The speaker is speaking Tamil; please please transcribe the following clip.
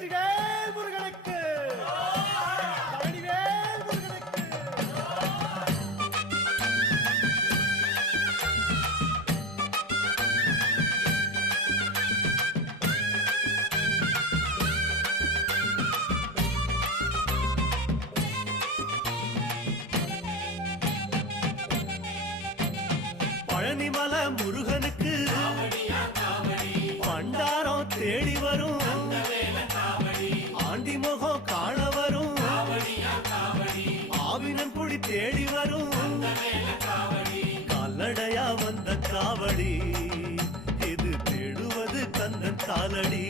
வெற்றிவேல் முருகனுக்கு பழனிவேல் முருகனுக்கு பழனிமலை முருகனுக்கு பண்டாரம் தேடி வரும் ஆண்டி முகம் காண வரும் ஆவினன் குடி தேடி வரும் கால்நடையா வந்த காவடி இது தேடுவது கந்தன் காலடி